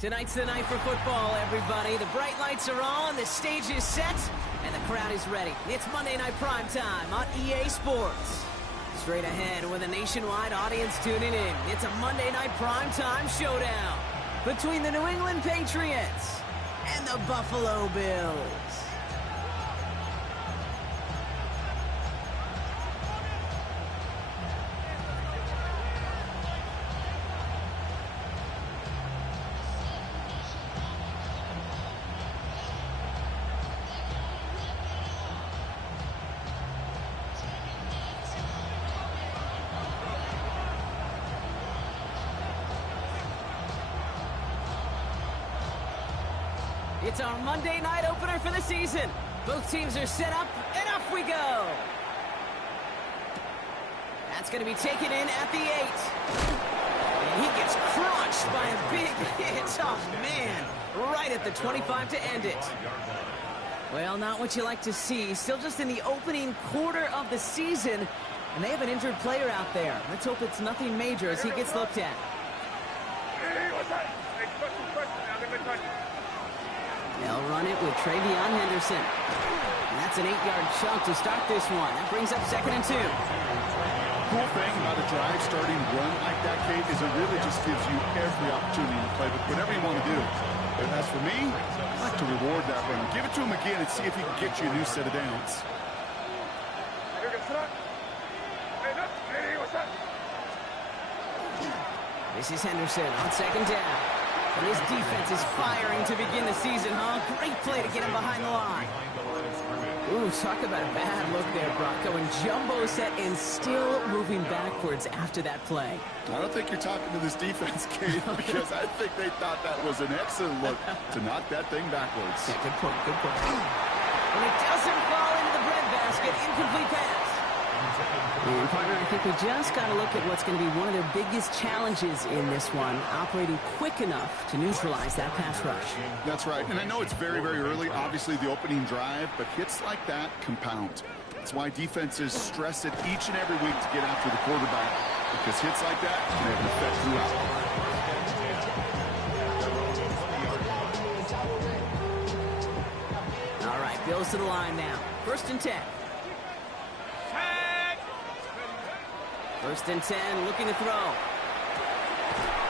Tonight's the night for football, everybody. The bright lights are on, the stage is set, and the crowd is ready. It's Monday Night Primetime on EA Sports. Straight ahead with a nationwide audience tuning in, it's a Monday Night Primetime showdown between the New England Patriots and the Buffalo Bills. It's our Monday night opener for the season. Both teams are set up, and off we go. That's going to be taken in at the 8. And he gets crushed by a big hit. Oh, man. Right at the 25 to end it. Well, not what you like to see. Still just in the opening quarter of the season. And they have an injured player out there. Let's hope it's nothing major as he gets looked at. They'll run it with Travion Henderson. And that's an 8-yard chunk to start this one. That brings up 2nd and 2. Cool thing about a drive starting run like that, Kate, is it really just gives you every opportunity to play with whatever you want to do. But as for me, I like to reward that run. Give it to him again and see if he can get you a new set of downs. This is Henderson on 2nd down. And his defense is firing to begin the season, huh? Great play to get him behind the line. Ooh, talk about a bad look there, Brock. Going jumbo set and still moving backwards after that play. I don't think you're talking to this defense, Kate, because I think they thought that was an excellent look to knock that thing backwards. Yeah, good point, good point. And it doesn't fall into the breadbasket. Incomplete pass. And partner, I think we just got to look at what's going to be one of their biggest challenges in this one, operating quick enough to neutralize that pass rush. That's right, and I know it's very, very early, obviously the opening drive, but hits like that compound. That's why defenses stress it each and every week to get after the quarterback, because hits like that can have an effect throughout. All right, Bills to the line now. 1st and 10. 1st and 10, looking to throw.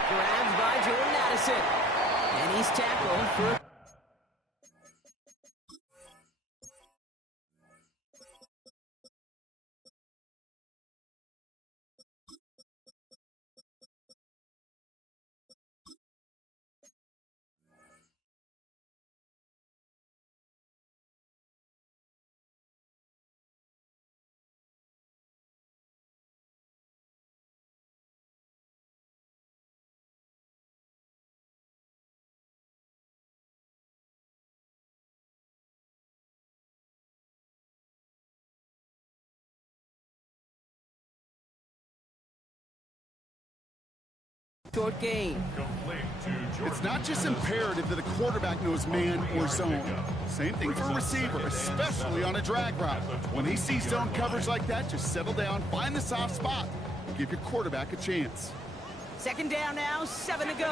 Grabbed by Jordan Addison. And he's tackled for... Short game. It's not just imperative that a quarterback knows man or zone. Same thing for a receiver, especially on a drag route. When he sees zone coverage like that, just settle down, find the soft spot, and give your quarterback a chance. 2nd down now, 7 to go.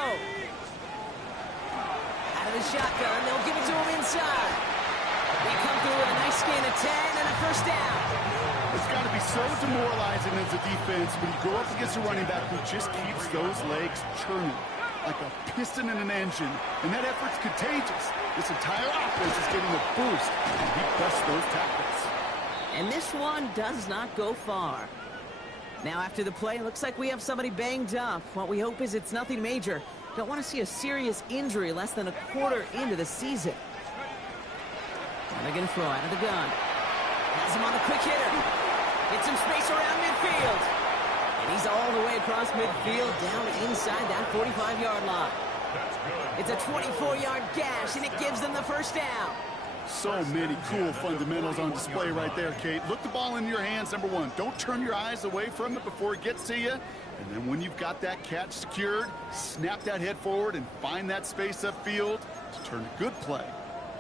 Out of the shotgun, they'll give it to him inside. They come through with a nice gain of 10 and a 1st down. It's got to be so demoralizing as a defense when you go up against a running back who just keeps those legs churning like a piston in an engine, and that effort's contagious. This entire offense is getting a boost, and he busts those tackles. And this one does not go far. Now after the play, it looks like we have somebody banged up. What we hope is it's nothing major. Don't want to see a serious injury less than a quarter into the season. Now they're going to throw out of the gun. Has him on the quick hitter. Get some space around midfield. And he's all the way across midfield down inside that 45-yard line. It's a 24-yard gash, and it gives them the 1st down. So many cool fundamentals on display right there, Kate. Look the ball in your hands, number one. Don't turn your eyes away from it before it gets to you. And then when you've got that catch secured, snap that head forward and find that space upfield to turn a good play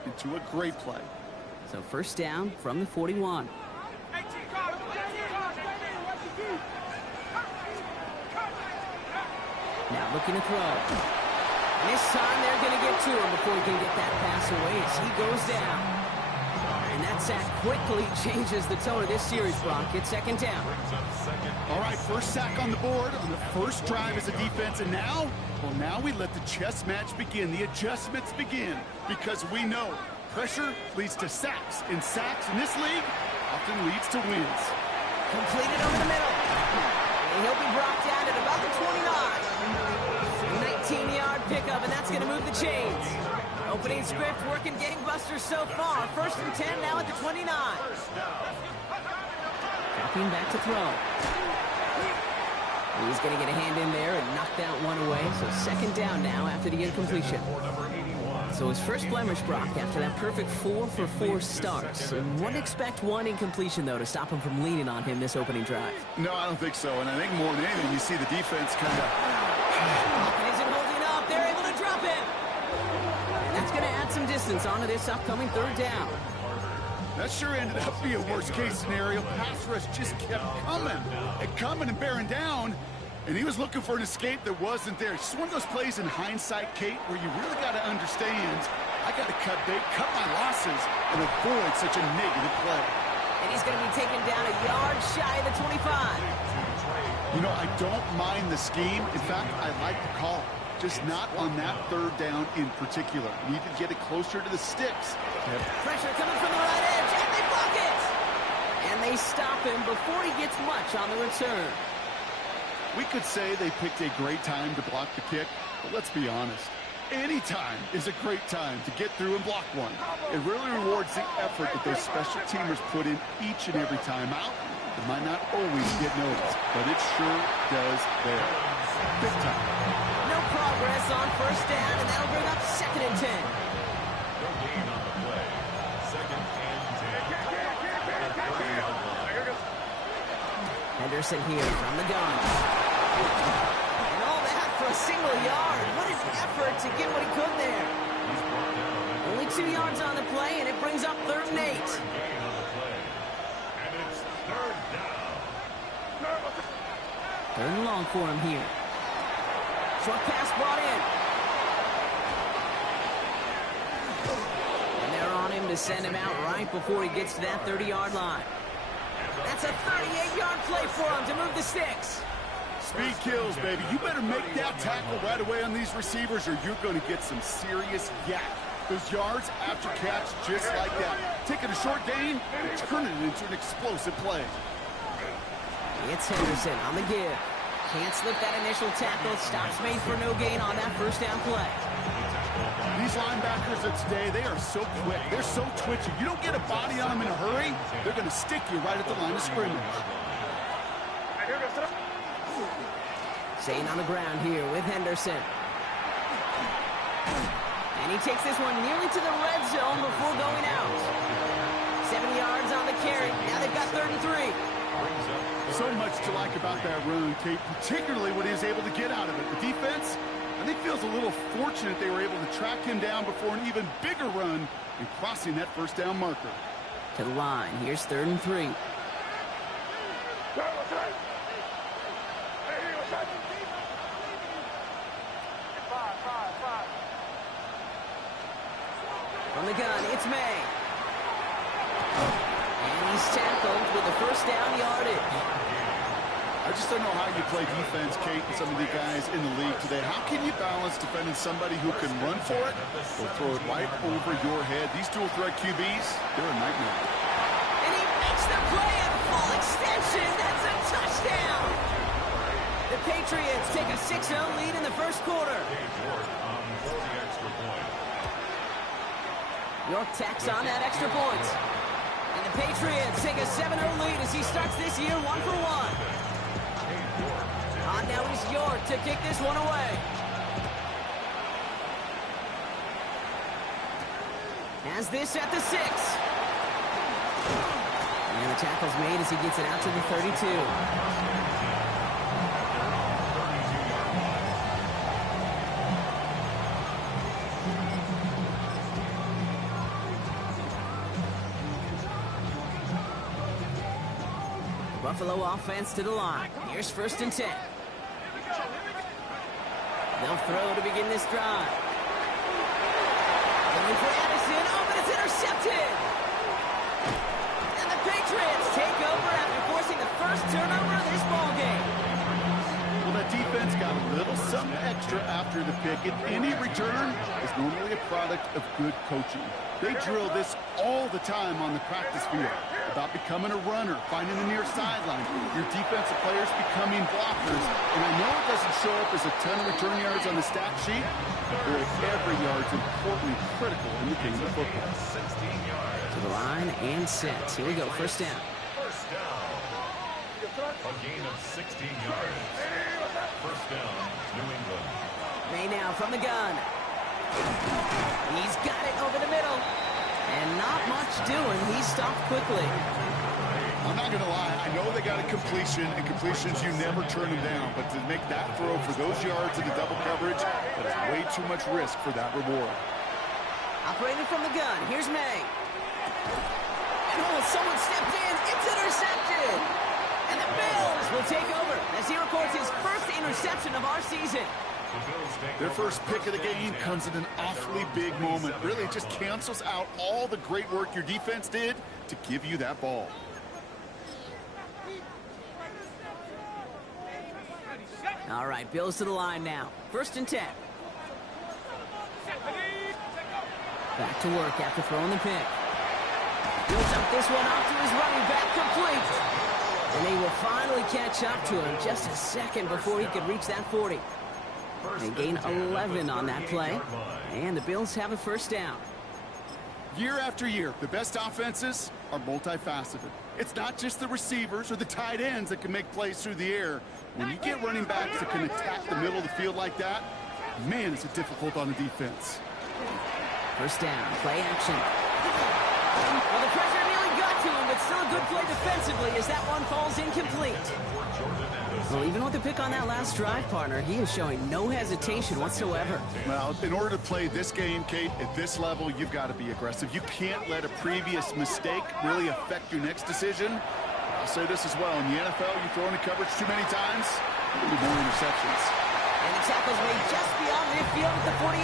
into a great play. So 1st down from the 41. Now looking to throw. This time they're going to get to him before he can get that pass away as he goes down. And that sack quickly changes the tone of this series, Brock. It's second down. All right, first sack on the board on the first drive as a defense. And now, well, now we let the chess match begin. The adjustments begin because we know pressure leads to sacks. And sacks in this league often leads to wins. Completed over the middle. And he'll be brought down at about the 29. 19-yard pickup, and that's going to move the chains. Opening script working gangbusters so far. First and 10 now at the 29. Dropping back to throw. He's going to get a hand in there and knock that one away. So second down now after the incompletion. So his first blemish, Brock, after that perfect 4-for-4 starts. And wouldn't expect one incompletion, though, to stop him from leaning on him this opening drive. No, I don't think so. And I think more than anything, you see the defense kind of... And isn't holding up. They're able to drop him. And that's going to add some distance onto this upcoming third down. That sure ended up being a worst-case scenario. Pass rush just kept coming and bearing down. And he was looking for an escape that wasn't there. It's one of those plays in hindsight, Kate, where you really got to understand, I got to cut bait, cut my losses, and avoid such a negative play. And he's going to be taken down a yard shy of the 25. You know, I don't mind the scheme. In fact, I like the call. Just not on that third down in particular. Need to get it closer to the sticks. Pressure coming from the right edge, and they block it! And they stop him before he gets much on the return. We could say they picked a great time to block the kick, but let's be honest. Any time is a great time to get through and block one. It really rewards the effort that those special teamers put in each and every time out. It might not always get noticed, but it sure does there. Big time. No progress on first down, and that'll bring up second and 10. No gain on the play. Second and 10. Henderson here from the gun. And all that for a single yard. What an effort to get what he could there. Only 2 yards on the play, and it brings up third and 8. And it's third down. Third and long for him here. Short pass brought in. And they're on him to send him out right before he gets to that 30-yard line. That's a 38-yard play for him to move the sticks. Speed kills, baby. You better make that tackle right away on these receivers or you're going to get some serious yak. Those yards after catch just like that. Taking a short gain and turning it into an explosive play. It's Henderson on the give. Can't slip that initial tackle. Stops made for no gain on that first down play. These linebackers of today, they are so quick. They're so twitchy. You don't get a body on them in a hurry, they're going to stick you right at the line of scrimmage. Staying on the ground here with Henderson. And he takes this one nearly to the red zone before going out. 7 yards on the carry. Now they've got third and 3. So much to like about that run, Kate, particularly what he was able to get out of it. The defense, I think, feels a little fortunate they were able to track him down before an even bigger run and crossing that first down marker. To the line. Here's third and 3. From the gun, it's May. And he's tackled with the first down yardage. I just don't know how you play defense, Kate, and some of the guys in the league today. How can you balance defending somebody who can run for it or throw it right over your head? These dual threat QBs, they're a nightmare. And he makes the play at full extension. That's a touchdown. The Patriots take a 6-0 lead in the first quarter. York tacks on that extra point. And the Patriots take a 7-0 lead as he starts this year 1-for-1. On now is York to kick this one away. Has this at the 6. And the tackle's made as he gets it out to the 32. Buffalo offense to the line. Here's first and 10. They'll throw to begin this drive. Going for Addison. Oh, but it's intercepted. And the Patriots take over after forcing the first turnover of this ballgame. Well, that defense got a little something extra after the pick, and any return is normally a product of good coaching. They drill this all the time on the practice field about becoming a runner, finding the near sideline, your defensive players becoming blockers. And I know it doesn't show up as a ton of return yards on the stat sheet, but boy, every yard's important and critical in the game of football. 16 yards. To the line and set. Here we go, first down. First down. A gain of 16 yards. First down, New England. May now from the gun. He's got it over the middle. And not much doing. He stopped quickly. I'm not going to lie. I know they got a completion, and completions, you never turn them down. But to make that throw for those yards in the double coverage, that is way too much risk for that reward. Operating from the gun. Here's May. And oh, someone stepped in. It's intercepted. And the Bills will take over as he records his first interception of our season. Their first pick of the game comes at an awfully big moment. Really, it just cancels out all the great work your defense did to give you that ball. All right, Bills to the line now. First and 10. Back to work after throwing the pick. He'll dump this one off to his running back, complete. And they will finally catch up to him just a second before he could reach that 40. They gain 11 on that play, and the Bills have a first down. Year after year, the best offenses are multifaceted. It's not just the receivers or the tight ends that can make plays through the air. When you get running backs that can attack the middle of the field like that, man, is it difficult on the defense. First down, play action. Well, the pressure nearly got to him, but still a good play defensively as that one falls incomplete. Well, even with the pick on that last drive, partner, he is showing no hesitation whatsoever. Well, in order to play this game, Kate, at this level, you've got to be aggressive. You can't let a previous mistake really affect your next decision. I'll say this as well. In the NFL, you throw into coverage too many times, there'll be more interceptions. And the tackle's made just beyond midfield at the 48.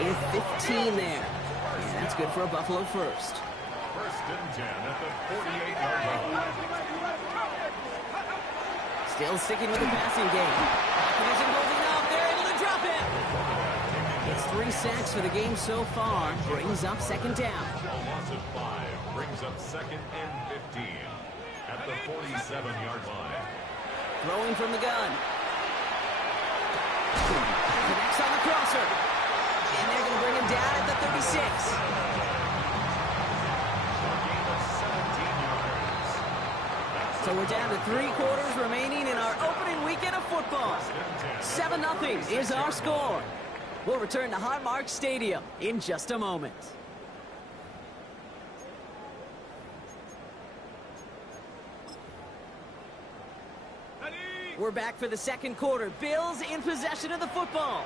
Gain 15 there. Yeah, that's good for a Buffalo first. First and 10 at the 48-yard line. Still sticking with the passing game. Packers isn't holding up. They're able to drop him. It's 3 sacks for the game so far. Brings up second down. A loss of 5 brings up second and 15 at the 47-yard line. Throwing from the gun. Connects on the crosser. And they're going to bring him down at the 36. So we're down to 3 quarters remaining in our opening weekend of football. 7-0 is our score. We'll return to Highmark Stadium in just a moment. We're back for the second quarter. Bills in possession of the football.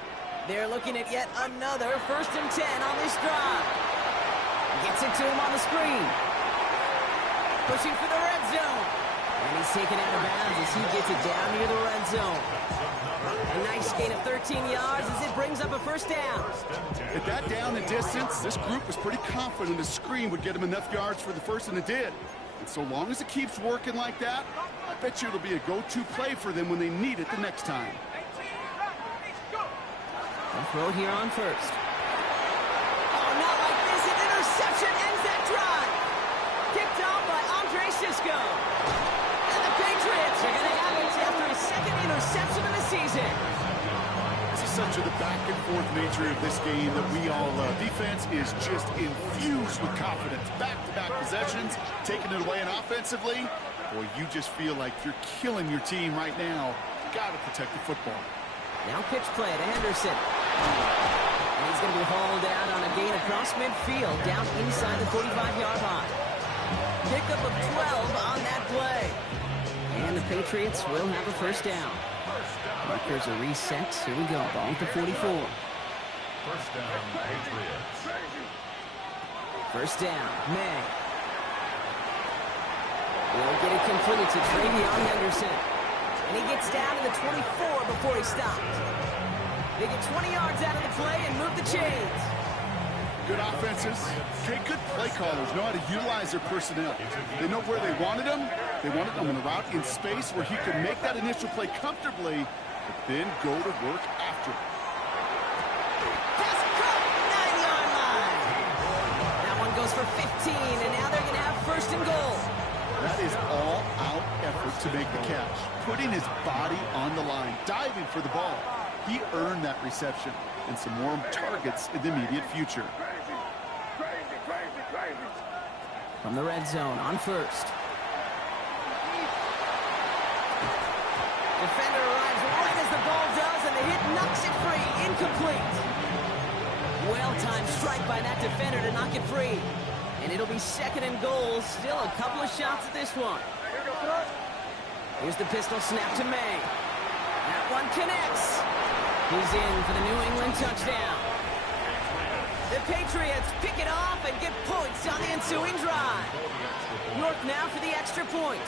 They're looking at yet another first and 10 on this drive. Gets it to him on the screen. Pushing for the red zone. And he's taken out of bounds as he gets it down near the red zone. A nice gain of 13 yards as it brings up a first down. At that down and distance, this group was pretty confident the screen would get them enough yards for the first, and it did. And so long as it keeps working like that, I bet you it'll be a go-to play for them when they need it the next time. They'll throw it here on first. Oh, not like this. An interception ends that drive. Kicked off by Andre Sisco. And the Patriots are going to have it after his second interception of the season. This is such the back-and-forth nature of this game that we all love. Defense is just infused with confidence. Back-to-back possessions, taking it away, and offensively, boy, you just feel like you're killing your team right now. Got to protect the football. Now pitch play to Henderson. And he's going to be hauled out on a gain across midfield, down inside the 45-yard line. Pickup of 12 on that play. And the Patriots will have a first down. Markers are reset. Here we go. Ball at the 44. First down, Patriots. First down, May. Will get it complete to Travion Henderson. And he gets down to the 24 before he stopped. They get 20 yards out of the play and move the chains. Good offenses. Okay, good play callers know how to utilize their personnel. They know where they wanted them. They wanted them in a route in space where he could make that initial play comfortably, but then go to work after it. Pass caught, 9-yard line. That one goes for 15, and now they're going to have first and goal. That is all-out effort to make the catch, putting his body on the line, diving for the ball. He earned that reception and some more targets in the immediate future. From the red zone on first. Defender arrives right as the ball does, and the hit knocks it free. Incomplete. Well-timed strike by that defender to knock it free. And it'll be second and goal. Still a couple of shots at this one. Here's the pistol snap to May. That one connects. He's in for the New England touchdown. The Patriots pick it off and get points on the ensuing drive. York now for the extra point.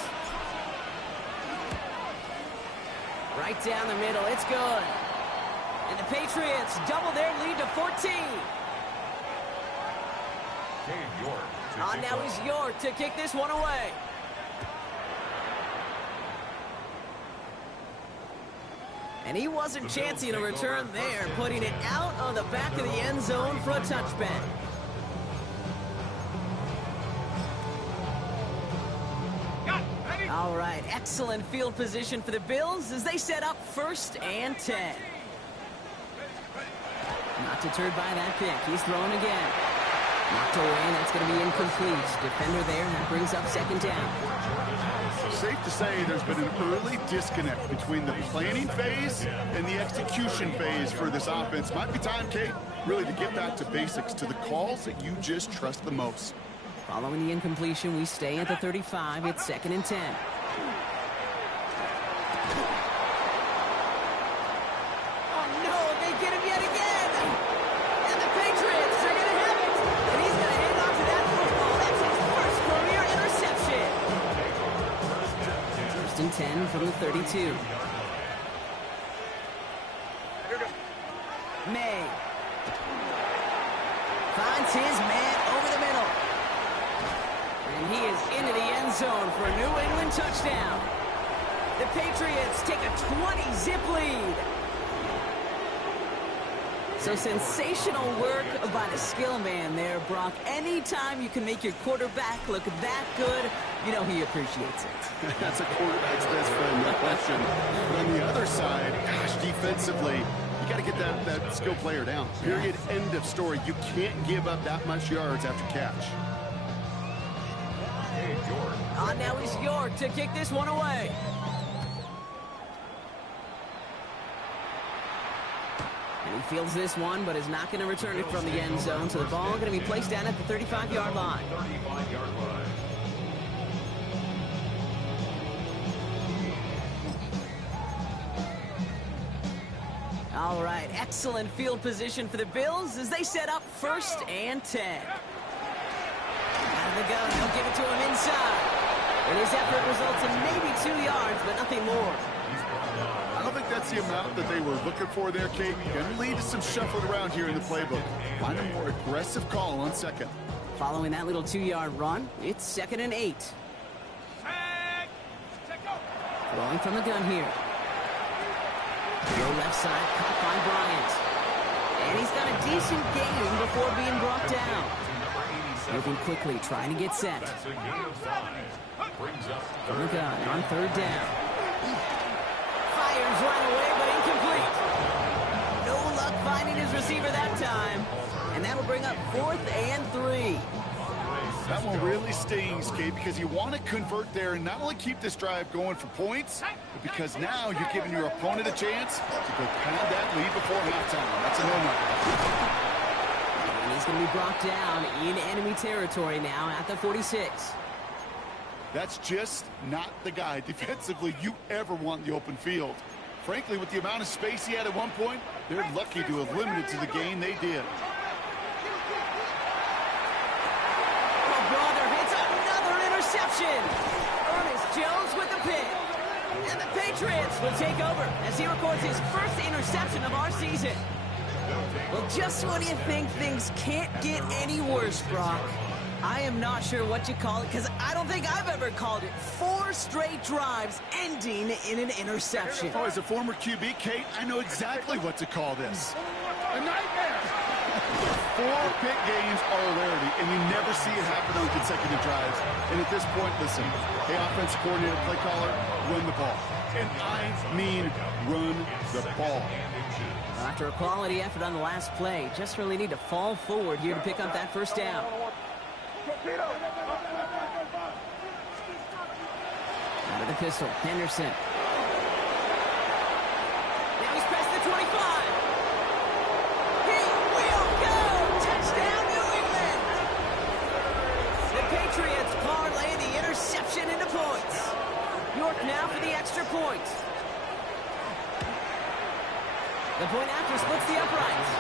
Right down the middle, it's good. And the Patriots double their lead to 14. Now is York to kick this one away. And he wasn't chancing a return there, putting it out on the back of the end zone for a touchback. All right, excellent field position for the Bills as they set up first and 10. Not deterred by that pick. He's throwing again. Knocked away, and that's going to be incomplete. Defender there, and that brings up second down. Safe to say there's been an early disconnect between the planning phase and the execution phase for this offense. Might be time, Kate, really to get back to basics, to the calls that you just trust the most. Following the incompletion, we stay at the 35. It's second and 10. Oh, no, they get him yet again. And the Patriots are going to have it. And he's going to hang on to that football. That's his first career interception. First and 10 from the 32. May finds his man over the middle. And he is into the end zone for a New England touchdown. The Patriots take a 20-zip lead. So sensational work by the skill man there, Brock. Anytime you can make your quarterback look that good, you know he appreciates it. That's a quarterback's best friend, no question. But on the other side, gosh, defensively, you got to get that skill player down. Period, end of story. You can't give up that much yards after catch. Now is York to kick this one away. And he fields this one, but is not going to return it from the end zone. So the ball going to be placed down at the 35-yard line. All right, excellent field position for the Bills as they set up first and 10. Out of the gun, they'll give it to him inside. And his effort results in maybe 2 yards, but nothing more. I don't think that's the amount that they were looking for there, Kate. Going to lead to some shuffling around here in the playbook. Find a more aggressive call on second. Following that little 2-yard run, it's second and 8. Throwing from the gun here. Low left side, caught by Bryant. And he's got a decent gain before being brought down. Moving quickly, trying to get set. From the gun on third down. Fires right away, but incomplete. No luck finding his receiver that time. And that'll bring up 4th and 3. That one really stings, Kate, because you want to convert there and not only keep this drive going for points, but because now you're giving your opponent a chance to go pound that lead before halftime. That's a no-no. And he's going to be brought down in enemy territory now at the 46. That's just not the guy defensively you ever want in the open field. Frankly, with the amount of space he had at one point, they're lucky to have limited to the gain they did. Oh, brother, it's another interception. Ernest Jones with the pick. And the Patriots will take over as he records his first interception of our season. Well, just when you think things can't get any worse, Brock, I am not sure what you call it, because I don't think I've ever called it 4 straight drives ending in an interception. Oh, as a former QB, Kate, I know exactly what to call this. A nightmare! 4 pick games are a rarity, and you never see it happen on consecutive drives. And at this point, listen, hey, offensive coordinator, play caller, run the ball. And I mean run the ball. After a quality effort on the last play, just really need to fall forward here to pick up that first down. Out of the pistol, Henderson. Now he's pressed the 25. He will go! Touchdown, New England! The Patriots parlay the interception into points. York now for the extra point. The point after splits the uprights.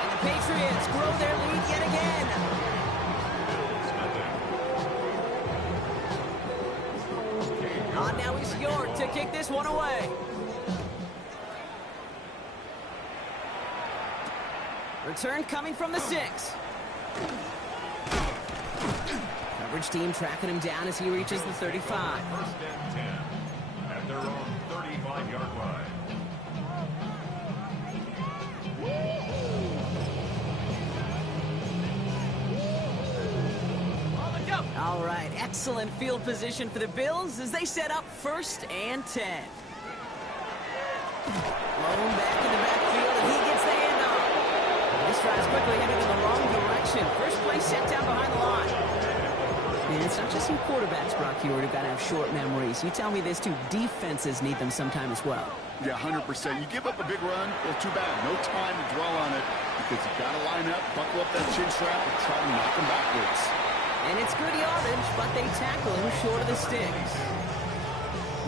And the Patriots grow their lead yet again. On now is York to kick this one away. Return coming from the 6. Coverage team tracking him down as he reaches the 35. First and 10 at their own 35-yard line. All right, excellent field position for the Bills as they set up 1st and 10. Blown back in the backfield, and he gets the handoff. This drive's quickly headed in the wrong direction. First play set down behind the line. And it's not just some quarterbacks, Brock Hewitt, who've got to have short memories. You tell me this too, defenses need them sometime as well. Yeah, 100%. You give up a big run, well, too bad. No time to dwell on it because you've got to line up, buckle up that chin strap, and try to knock them backwards. And it's good yardage, but they tackle him short of the sticks.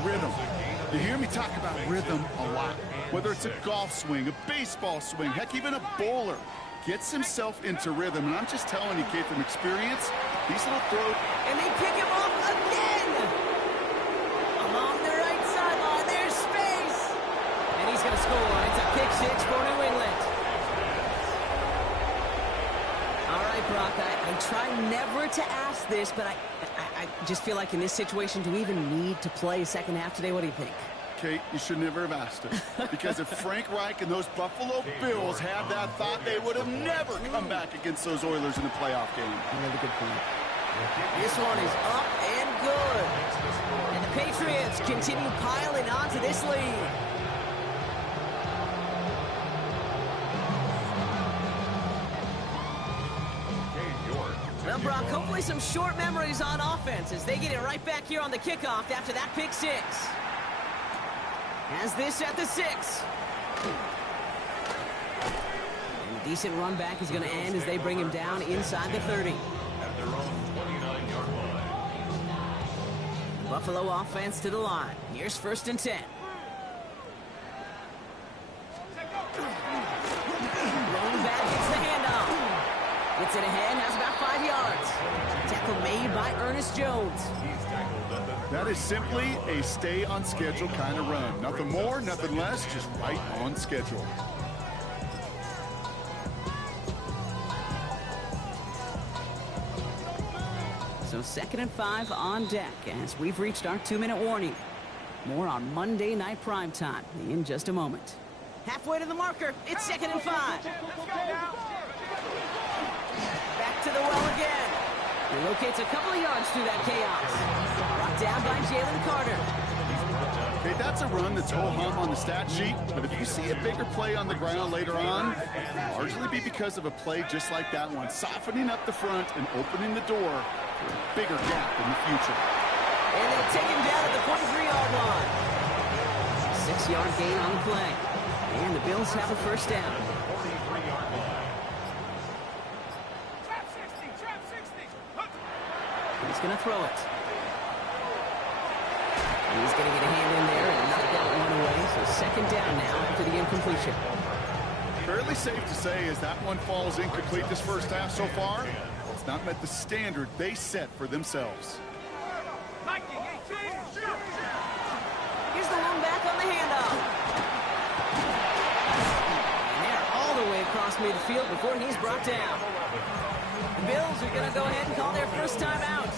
Rhythm. You hear me talk about rhythm a lot. Whether it's a golf swing, a baseball swing, heck, even a bowler gets himself into rhythm. And I'm just telling you, Kate, from experience, these little throws. And they pick him off again! Along the right sideline, there's space! And he's going to score. It's a pick 6 for New England. All right, Brock, I try never to ask this, but I just feel like in this situation, do we even need to play second half today? What do you think? Kate, you should never have asked it. Because if Frank Reich and those Buffalo Bills had that thought, they would have never come back against those Oilers in the playoff game. Another good point. This one is up and good. And the Patriots continue piling onto this lead. Well, Brock, hopefully some short memories on offense as they get it right back here on the kickoff after that pick 6. Has this at the 6. And a decent run back is going to end as they bring him down inside the 30. At their own 29-yard line. Buffalo offense to the line. Here's 1st and 10. Rolling back, gets the handoff. Gets it ahead, has about 5 yards. Tackle made by Ernest Jones. That is simply a stay-on-schedule kind of run. Nothing more, nothing less, just right on schedule. So 2nd and 5 on deck as we've reached our 2-minute warning. More on Monday Night Primetime in just a moment. Halfway to the marker, it's 2nd and 5. Back to the well again. He locates a couple of yards through that chaos. Brought down by Jalen Carter. Okay, that's a run that's ho-hum on the stat sheet, but if you see a bigger play on the ground later on, it'll largely be because of a play just like that one, softening up the front and opening the door for a bigger gap in the future. And they'll take him down at the 43-yard line. 6-yard gain on the play. And the Bills have a first down. He's going to throw it. He's going to get a hand in there and knock that one away. So 2nd down now after the incompletion. Fairly safe to say as that one falls incomplete this first half so far, it's not met the standard they set for themselves. alone back on the handoff. And they're all the way across midfield before he's brought down. The Bills are going to go ahead and call their first timeout.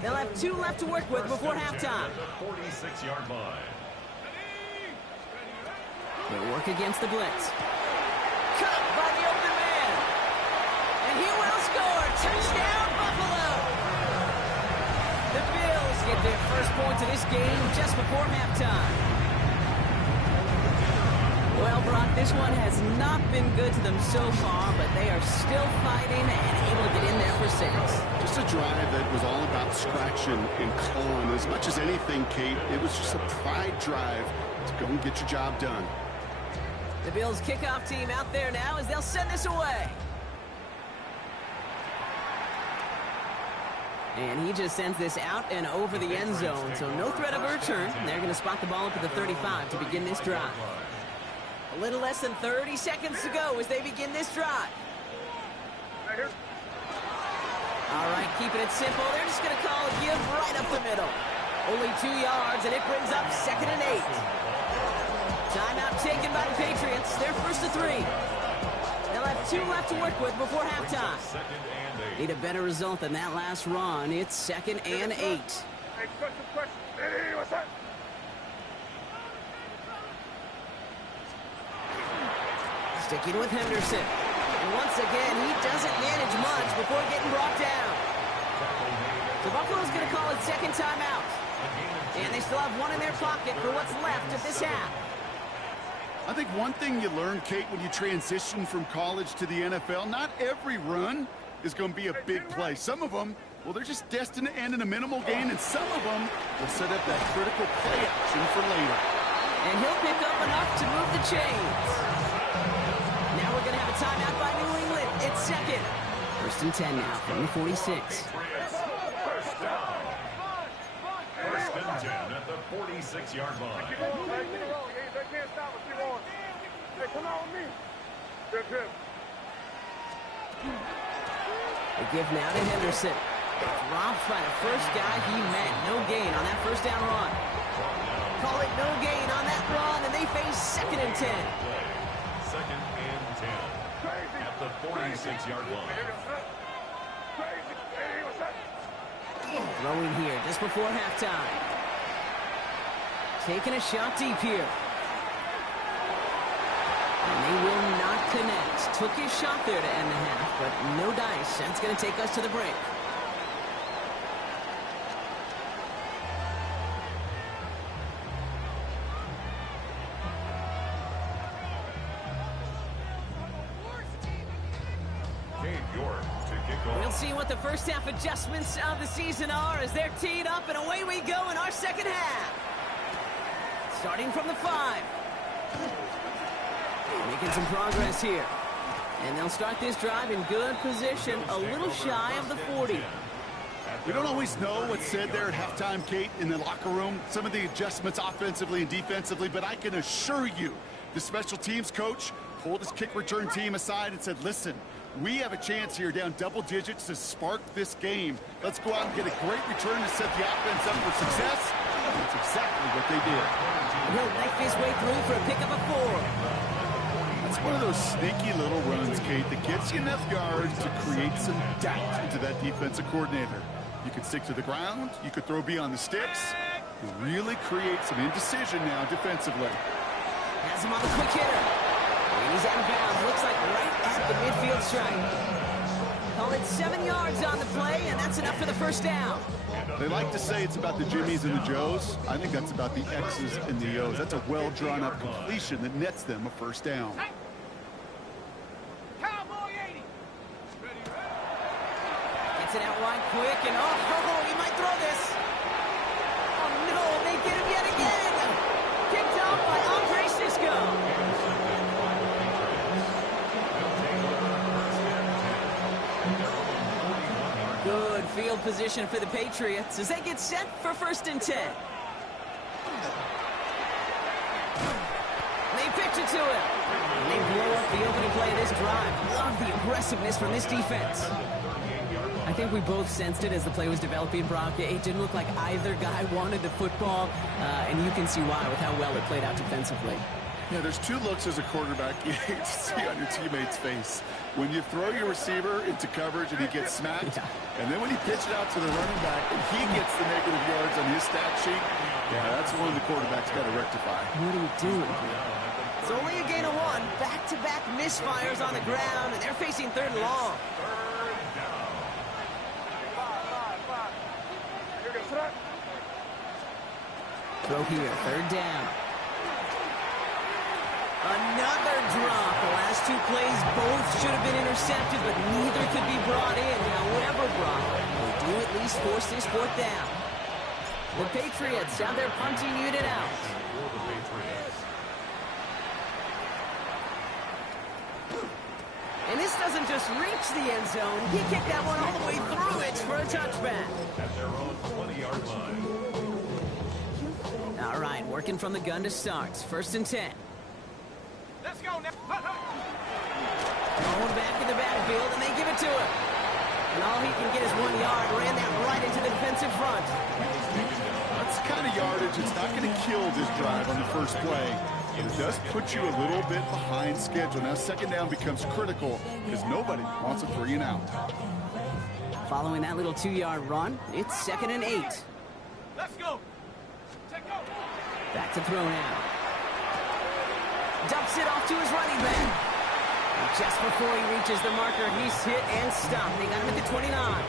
They'll have 2 left to work with before halftime. 46-yard line. They'll work against the blitz. Cut by the open man. And he will score. Touchdown, Buffalo. The Bills get their first points of this game just before halftime. Well, Brock, this one has not been good to them so far, but they are still fighting and able to get in there for 6. Just a drive that was all about scratching and clawing. As much as anything, Kate, it was just a pride drive to go and get your job done. The Bills kickoff team out there now as they'll send this away. And he just sends this out and over the end zone, so no threat of a return. They're going to spot the ball up at the 35 to begin this drive. A little less than 30 seconds to go as they begin this drive. All right, keeping it simple. They're just going to call a give right up the middle. Only 2 yards, and it brings up 2nd and 8. Timeout taken by the Patriots. They're first to 3. They'll have 2 left to work with before halftime. Need a better result than that last run. It's 2nd and 8. Hey, what's that? Sticking with Henderson. And once again, he doesn't manage much before getting brought down. So Buffalo's going to call it 2nd timeout. And they still have 1 in their pocket for what's left of this half. I think one thing you learn, Kate, when you transition from college to the NFL, not every run is going to be a big play. Some of them, well, they're just destined to end in a minimal gain, and some of them will set up that critical play action for later. And he'll pick up enough to move the chains. Now we're going to have a timeout by New England. It's 2nd. 1st and 10 now from the 46. First and 10 at the 46-yard line. Keep on, man. Keep on. They can't stop us. Keep on. Hey, come on with me. Good, good. The give now to Henderson. Dropped by the first guy he met. No gain on that first down run. Call it no gain on that run, and they face 2nd and 10. 2nd and 10 at the 46-yard line. Crazy. Hey, what's that? Throwing here just before halftime. Taking a shot deep here. And they will not connect. Took his shot there to end the half, but no dice. That's going to take us to the break. We'll see what the first half adjustments of the season are as they're teed up, and away we go in our second half. Starting from the 5. Making some progress here. And they'll start this drive in good position, a little shy of the 40. We don't always know what's said there at halftime, Kate, in the locker room. Some of the adjustments offensively and defensively, but I can assure you the special teams coach pulled his kick return team aside and said, listen, we have a chance here down double digits to spark this game. Let's go out and get a great return to set the offense up for success. That's exactly what they did. He'll knife his way through for a pickup of 4. It's one of those sneaky little runs, Kate, that gets you enough yards to create some doubt into that defensive coordinator. You could stick to the ground, you could throw beyond the sticks, and really create some indecision now defensively. Has him on the quick hitter. And he's out of bounds. Looks like right at the midfield stripe. Call it 7 yards on the play, and that's enough for the first down. They like to say it's about the Jimmies and the Joes. I think that's about the X's and the O's. That's a well-drawn-up completion that nets them a first down. Cowboy 80. Gets it out wide quick, and oh, he might throw this. Oh, no, they get him yet again. Picked off by Andre Sisco. Good field position for the Patriots as they get set for 1st and 10. They pitch it to him. And they blow up the opening play of this drive. Love the aggressiveness from this defense. I think we both sensed it as the play was developing, Brock. It didn't look like either guy wanted the football, and you can see why with how well it played out defensively. Yeah, there's two looks as a quarterback you hate to see on your teammate's face. When you throw your receiver into coverage and he gets smacked, and then when you pitch it out to the running back and he gets the negative yards on his stat sheet, yeah, that's one the quarterback's got to rectify. What are we doing? It's only a gain of 1. Back-to-back misfires on the ground, and they're facing 3rd and long. Throw here, 3rd down. Another drop. The last 2 plays both should have been intercepted, but neither could be brought in. However, Brock, they do at least force this 4th down. The Patriots have their punting unit out. And this doesn't just reach the end zone. He kicked that one all the way through it for a touchback. At their own 20-yard line. All right, working from the gun to start. 1st and 10. Let's go now. Thrown back in the backfield, and they give it to him. And all he can get is 1 yard. Ran that right into the defensive front. That's the kind of yardage. It's not going to kill this drive on the first play. But it does put you a little bit behind schedule. Now 2nd down becomes critical because nobody wants a 3 and out. Following that little 2-yard run, it's 2nd and 8. Let's go. Take go. Back to throw now. Dumps it off to his running back. And just before he reaches the marker, he's hit and stopped. They got him at the 29.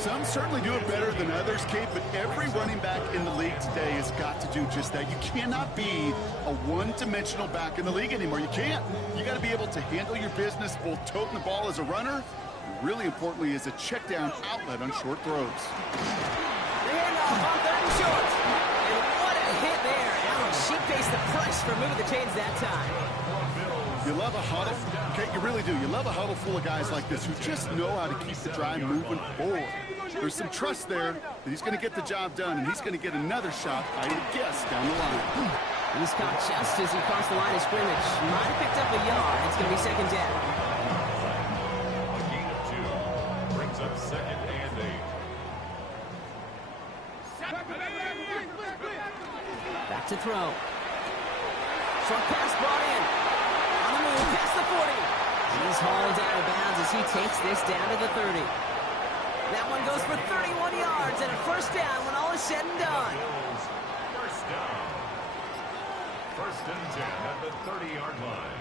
Some certainly do it better than others, Kate, but every running back in the league today has got to do just that. You cannot be a one-dimensional back in the league anymore. You can't. You got to be able to handle your business, both toting the ball as a runner, and really importantly as a check-down outlet on short throws. The handoff on 3rd and short. And what a hit there. Ouch, she faced the price for moving the chains that time. You love a huddle, okay? You really do. You love a huddle full of guys like this who just know how to keep the drive moving forward. There's some trust there that he's going to get the job done, and he's going to get another shot, I would guess, down the line. He's caught just as he crossed the line of scrimmage. Might have picked up a yard. It's going to be 2nd down. A gain of 2 brings up 2nd and 8. Back to throw. Short pass brought in. On the move, past the 40. He's hauled out of bounds as he takes this down to the 30. That one goes for 31 yards and a 1st down when all is said and done. 1st down. 1st and 10 at the 30-yard line.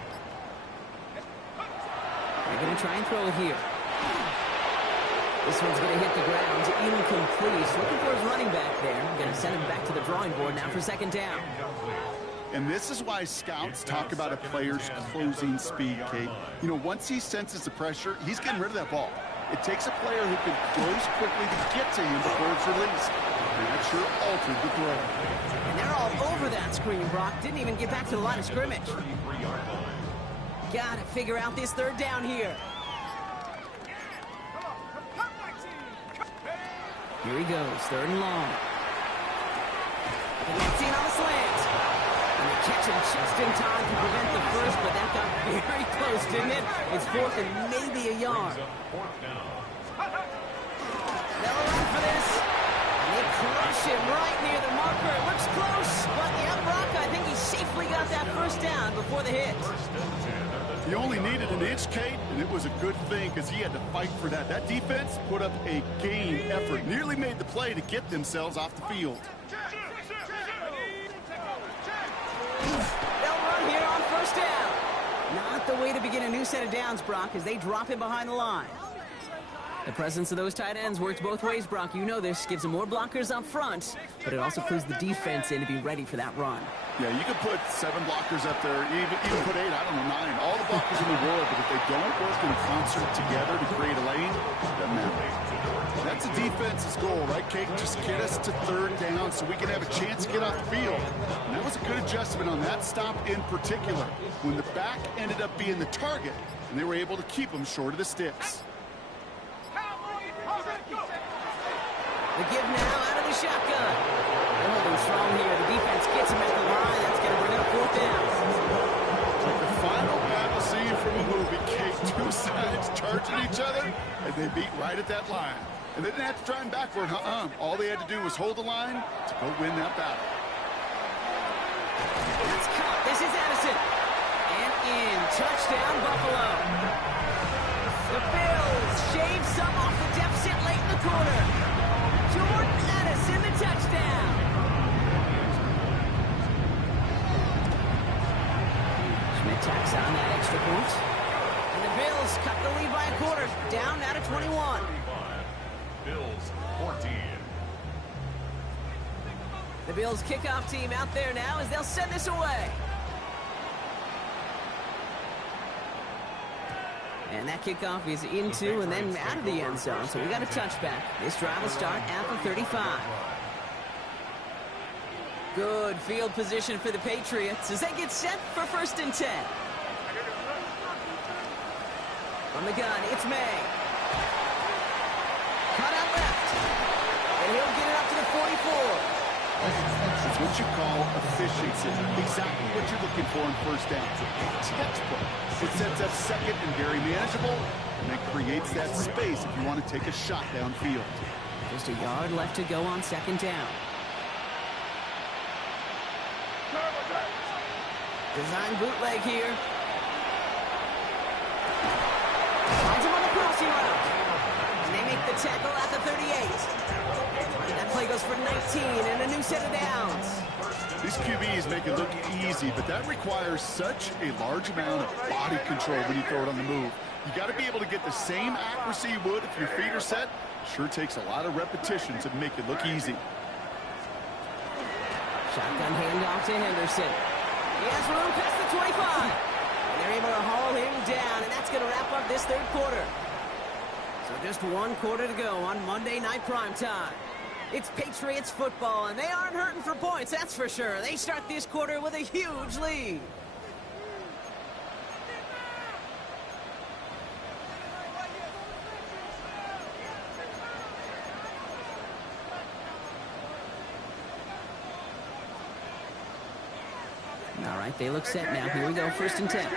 They're going to try and throw it here. This one's going to hit the ground. Incomplete. Looking for his running back there. Going to send him back to the drawing board now for 2nd down. And this is why scouts talk about a player's closing speed, Kate. You know, once he senses the pressure, he's getting rid of that ball. It takes a player who can close quickly to get to him before it's released. And that sure altered the throw. And they're all over that screen, Brock. Didn't even get back to the line of scrimmage. Got to figure out this 3rd down here. Here he goes, 3rd and long. And that's in on the slant. And they catch him just in time to prevent the first, but that got very close, didn't it? It's 4th and maybe a yard. They'll run for this. And they crush him right near the marker. It looks close, but yeah, Brock, I think he safely got that 1st down before the hit. He only needed an inch, Kate, and it was a good thing because he had to fight for that. That defense put up a game effort, nearly made the play to get themselves off the field. They'll run here on 1st down. Not the way to begin a new set of downs, Brock, as they drop him behind the line. The presence of those tight ends works both ways, Brock. You know this. Gives them more blockers up front, but it also clues the defense in to be ready for that run. Yeah, you could put 7 blockers up there, even put 8, I don't know, 9, all the blockers in the world, but if they don't work in concert together to create a lane, it doesn't matter. That's a defense's goal, right, Kate? Just get us to 3rd down so we can have a chance to get off the field. And that was a good adjustment on that stop in particular, when the back ended up being the target, and they were able to keep them short of the sticks. The give now out of the shotgun. They're holding strong here. The defense gets him at the line. That's going to bring up 4th down. Like the final battle scene from a movie, Kate. two sides charging each other, and they beat right at that line. And they didn't have to try and backward. All they had to do was hold the line to go win that battle. It's caught. This is Addison. And in. Touchdown, Buffalo. The Bills shave some off the deficit late in the quarter. Jordan Addison, the touchdown. Schmidt tacks on that extra point. And the Bills cut the lead by a quarter. Down now to 21. Bills 14. The Bills kickoff team out there now as they'll send this away. And that kickoff is into and then out of the end zone. So we got a touchback. This drive will start at the 35. Good field position for the Patriots as they get set for 1st and 10. From the gun, it's May. Cut out left. And he'll get it up to the 44. It's what you call efficiency. Exactly what you're looking for in 1st down. Textbook. It sets up 2nd and very manageable, and it creates that space if you want to take a shot downfield. Just a yard left to go on 2nd down. Design bootleg here. Finds him on the crossing route. And they make the tackle at the 38. That play goes for 19 and a new set of downs. These QBs make it look easy, but that requires such a large amount of body control when you throw it on the move. You got to be able to get the same accuracy you would if your feet are set. Sure takes a lot of repetition to make it look easy. Shotgun handoff to Henderson. He has room past the 25. And they're able to haul him down, and that's going to wrap up this 3rd quarter. So just 1 quarter to go on Monday Night Primetime. It's Patriots football, and they aren't hurting for points, that's for sure. They start this quarter with a huge lead. All right, they look set now. Here we go, 1st and 10.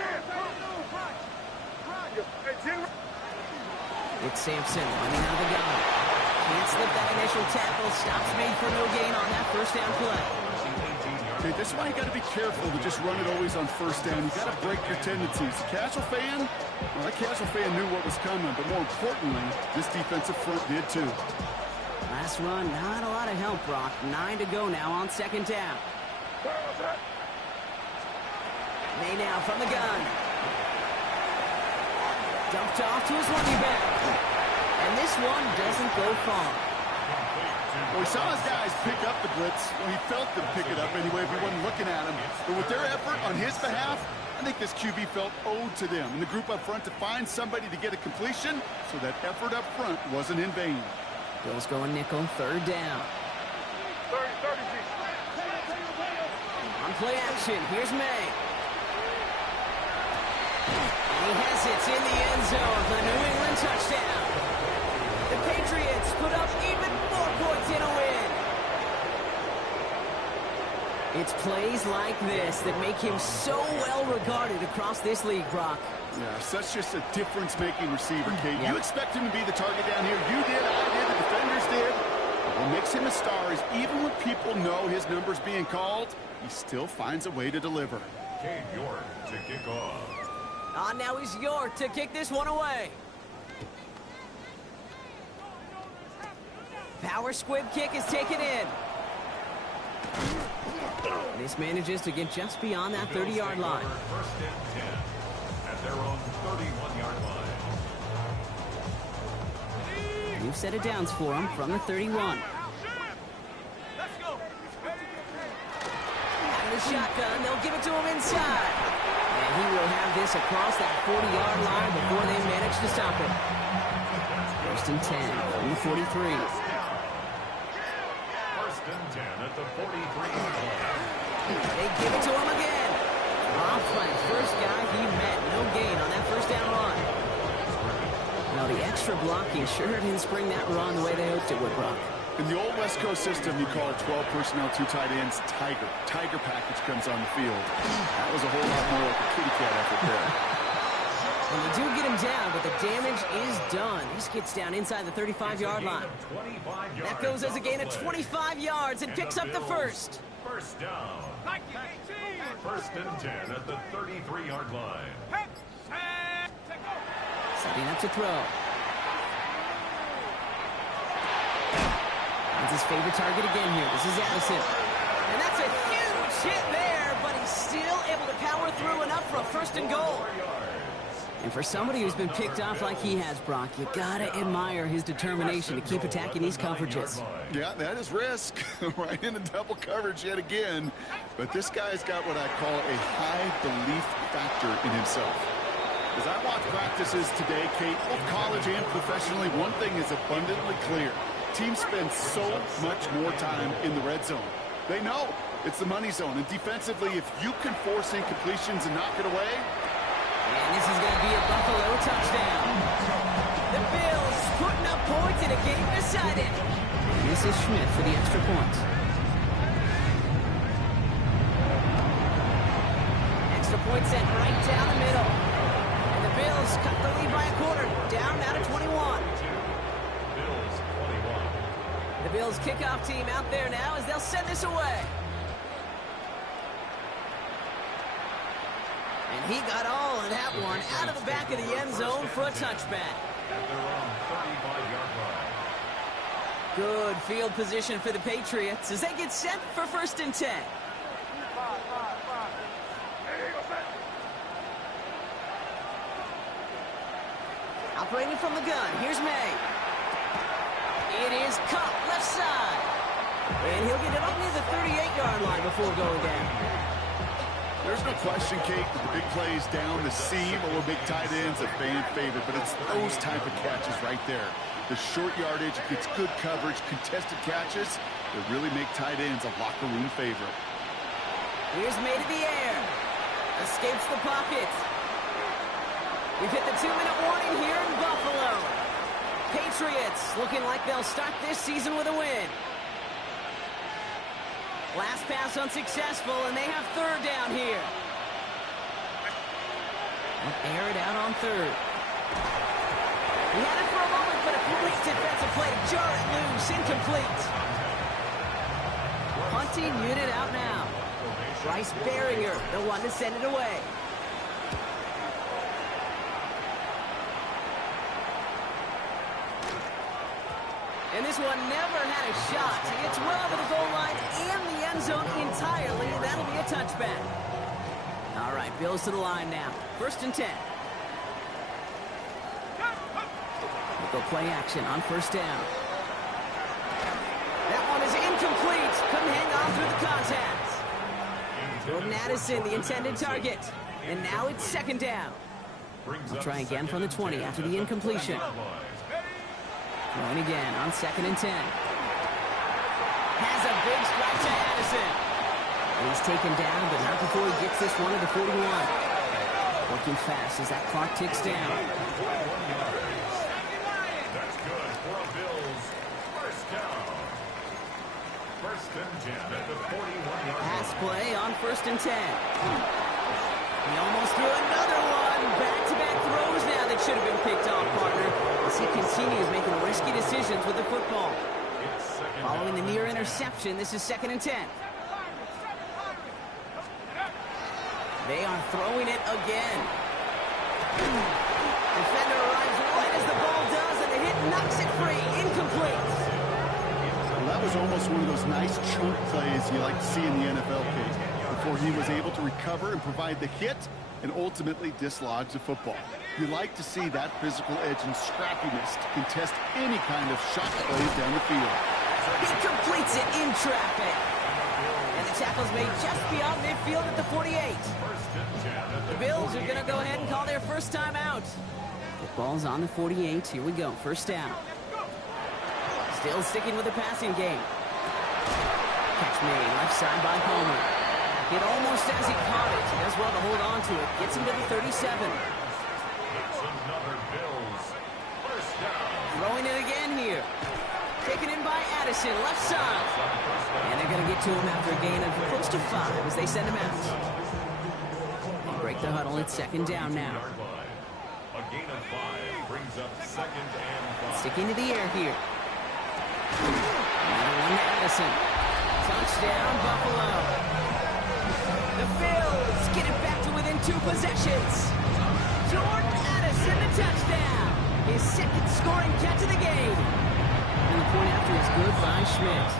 It's Sampson running out of the gun. Can't slip that initial tackle. Stops made for no gain on that 1st down play. Okay, this is why you got to be careful to just run it always on 1st down. You got to break your tendencies. Casual fan, well, that casual fan knew what was coming, but more importantly, this defensive front did too. Last run, not a lot of help, Brock. 9 to go now on 2nd down. May now from the gun. Dumped off to his running back. And this one doesn't go far. Well, we saw his guys pick up the blitz. Well, he felt them pick it up anyway if he wasn't looking at him. But with their effort on his behalf, I think this QB felt owed to them and the group up front to find somebody to get a completion, so that effort up front wasn't in vain. Bills going nickel, 3rd down. 30. On play action, here's May. And he has it in the end zone for the New England touchdown. The Patriots put up even more points in a win. It's plays like this that make him so well regarded across this league, Brock. Yeah, such just a difference-making receiver, Kate. You expect him to be the target down here. You did, I did, the defenders did. What makes him a star is even when people know his number's being called, he still finds a way to deliver. Cade York to kick off. Now he's York to kick this one away. Power squib kick is taken in. This manages to get just beyond that 30-yard line. 1st and 10 at their own 31-yard line. New set of downs for him from the 31. Out of the shotgun, they'll give it to him inside. And he will have this across that 40-yard line before they manage to stop it. 1st and 10 from the 43. 1st and 10 at the 43-yard line. They give it to him again. Rob Frank, first guy he met. No gain on that 1st down run. Now the extra blocking sure didn't spring that run the way they hoped it would, Brock. In the old West Coast system, you call 12 personnel, 2 tight ends, Tiger. Tiger package comes on the field. That was a whole lot more like a kitty cat effort there. And they do get him down, but the damage is done. He gets down inside the 35-yard line. That goes as a gain of 25 yards and picks up the first. First down. First and 10 at the 33-yard line. Setting up to throw. That's his favorite target again here. This is Addison. And that's a huge hit there, but he's still able to power through enough for a first and goal. And for somebody who's been picked off like he has, Brock, you gotta admire his determination to keep attacking these coverages. Yeah, that is risk. Right into double coverage yet again. But this guy's got what I call a high belief factor in himself. As I watch practices today, Kate, both college and professionally, one thing is abundantly clear. Teams spend so much more time in the red zone. They know it's the money zone. And defensively, if you can force incompletions and knock it away. And this is going to be a Buffalo touchdown. The Bills putting up points in a game decided. And this is Schmidt for the extra point. Extra point sent right down the middle. And the Bills cut the lead by a quarter. Down now to 21. Bills 21. The Bills kickoff team out there now as they'll send this away. And he got all of that one out of the back of the end zone for a touchback. At their own 35-yard line. Good field position for the Patriots as they get set for first and 10. Operating from the gun, here's May. It is Cup, left side. And he'll get it up near the 38-yard line before going down. There's no question, Kate, that the big plays down the seam or big tight ends a fan favorite, but it's those type of catches right there. The short yardage, gets good coverage, contested catches that really make tight ends a locker room favorite. Here's May to the air. Escapes the pocket. We've hit the 2-minute warning here in Buffalo. Patriots looking like they'll start this season with a win. Last pass unsuccessful, and they have third down here. They'll air it out on third. He had it for a moment, but a great defensive play to jar it loose, incomplete. Punting unit out now. Bryce Baringer, the one to send it away. And this one never had a shot. It's well over the goal line and the end zone entirely. That'll be a touchback. All right, Bills to the line now. First and 10. We'll go play action on first down. That one is incomplete. Couldn't hang on through the contact. Jordan Addison, the intended target. And now it's second down. We'll try again from the 20 after the incompletion. Going again on second and 10. Has a big strike to Addison. And he's taken down, but not before he gets this one to the 41. Working fast as that clock ticks down. That's good for a Bills first down. First and 10 at the 41-yard line. Pass play on first and 10. He almost threw another one. Back-to-back throws now that should have been picked off, partner. As he continues making risky decisions with the football. Following the near interception, this is second and 10. They are throwing it again. Defender arrives right as the ball does, and the hit knocks it free. Incomplete. Well, that was almost one of those nice chunk plays you like to see in the NFL, Kate, before he was able to recover and provide the hit and ultimately dislodge the football. You like to see that physical edge and scrappiness to contest any kind of shot plays down the field. He completes it in traffic. And the tackle's made just beyond midfield at the 48. The Bills are going to go ahead and call their first time out. The ball's on the 48. Here we go. First down. Still sticking with the passing game. Catch made left side by Homer. Hit almost as he caught it. He does well to hold on to it. Gets him to the 37. It's another Bills first down. Throwing it again here. Taken in by Addison, left side. And they're going to get to him after a gain of close to 5 as they send him out. They break the huddle. It's second down now. gain of 5 brings up 2nd and 5. Sticking to the air here. Another one to Addison. Touchdown, Buffalo. The Bills get it back to within 2 possessions. Jordan Addison, the touchdown. His 2nd scoring catch of the game. And the point after is good by Schmidt.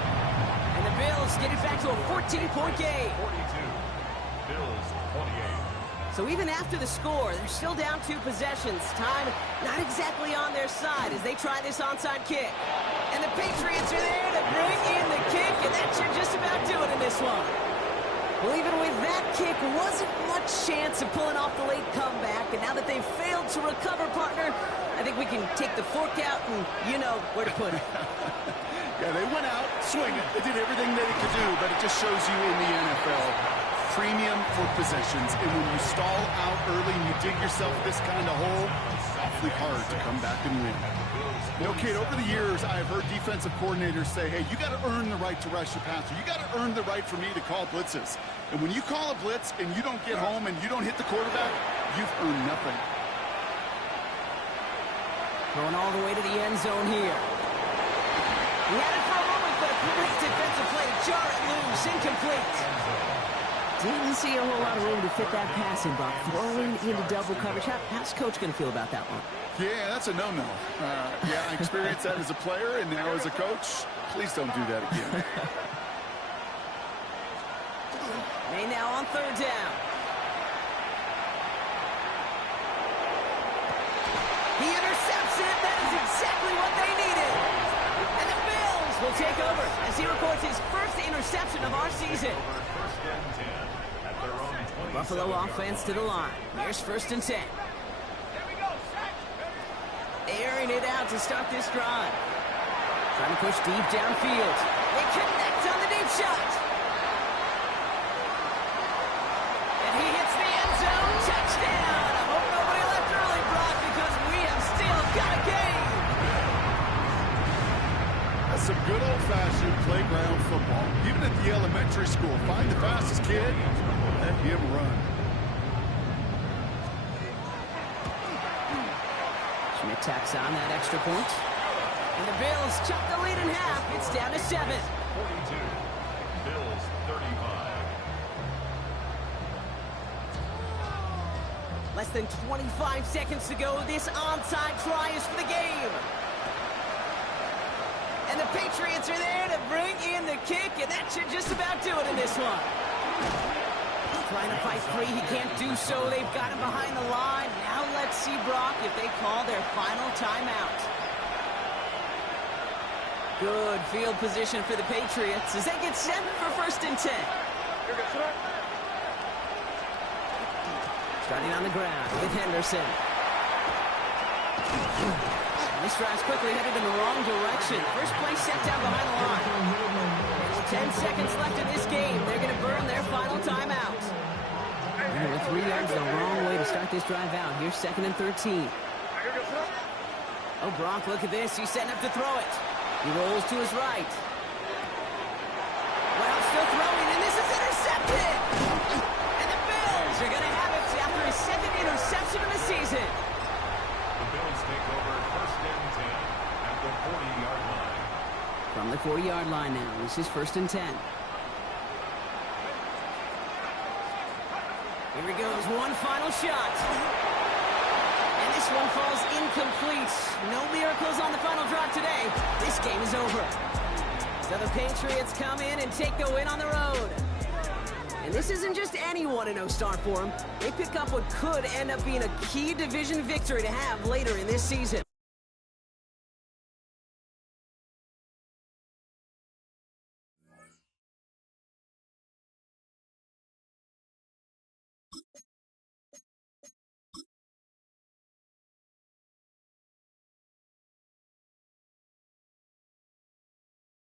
And the Bills get it back to a 14-point game. 42. Bills 28. So even after the score, they're still down 2 possessions. Time not exactly on their side as they try this onside kick. And the Patriots are there to bring in the kick, and that should just about do it in this one. Well, even with that kick, wasn't much chance of pulling off the late comeback. And now that they've failed to recover, partner, I think we can take the fork out and you know where to put it. Yeah, they went out swinging. They did everything that they could do, but it just shows you in the NFL, premium for possessions. And when you stall out early and you dig yourself this kind of hole, it's awfully hard to come back and win. You know, Kate, over the years, I've heard defensive coordinators say, hey, you got to earn the right to rush your passer. You got to earn the right for me to call blitzes. And when you call a blitz and you don't get home and you don't hit the quarterback, you've earned nothing. Going all the way to the end zone here. He had it for a moment, but a great defensive play to jar it loose, incomplete. Didn't see a whole lot of room to fit that passing, Buck. Throwing into double coverage. How's Coach going to feel about that one? Yeah, that's a no-no. Yeah, I experienced that as a player, and now as a coach, please don't do that again. May now on 3rd down. He intercepts it. That is exactly what they needed. And the Bills will take over as he records his 1st interception of our season. 1st and 10 at their own 27. Buffalo offense to the line. Here's 1st and 10. Airing it out to start this drive. Trying to push deep downfield. They connect on the deep shot. And he hits the end zone. Touchdown. I hope nobody left early, Brock, because we have still got a game. That's some good old-fashioned playground football. Even at the elementary school, find the fastest kid, let him run. Schmidt tacks on that extra point. And the Bills chop the lead in half. It's down to 7. 42. Bills 35. Less than 25 seconds to go. This onside try is for the game. And the Patriots are there to bring in the kick, and that should just about do it in this one. Trying to fight free, he can't do so. They've got him behind the line. Now let's see, Brock, if they call their final timeout. Good field position for the Patriots as they get set for 1st and 10. Starting on the ground with Henderson. This drive's quickly headed in the wrong direction. First play set down behind the line. 10 seconds left in this game. They're going to burn their final timeout. And with 3 yards the wrong way to start this drive out. Here's 2nd and 13. Oh, Brock, look at this. He's setting up to throw it. He rolls to his right. Well, still throwing, and this is intercepted. And the Bills are going to have it after his 2nd interception of the season. The Bills take over 1st and 10 at the 40-yard line. From the 40-yard line now, this is 1st and 10. Here he goes, one final shot. And this one falls incomplete. No miracles on the final drive today. This game is over. So the Patriots come in and take the win on the road. And this isn't just any 1-0 start for them. They pick up what could end up being a key division victory to have later in this season.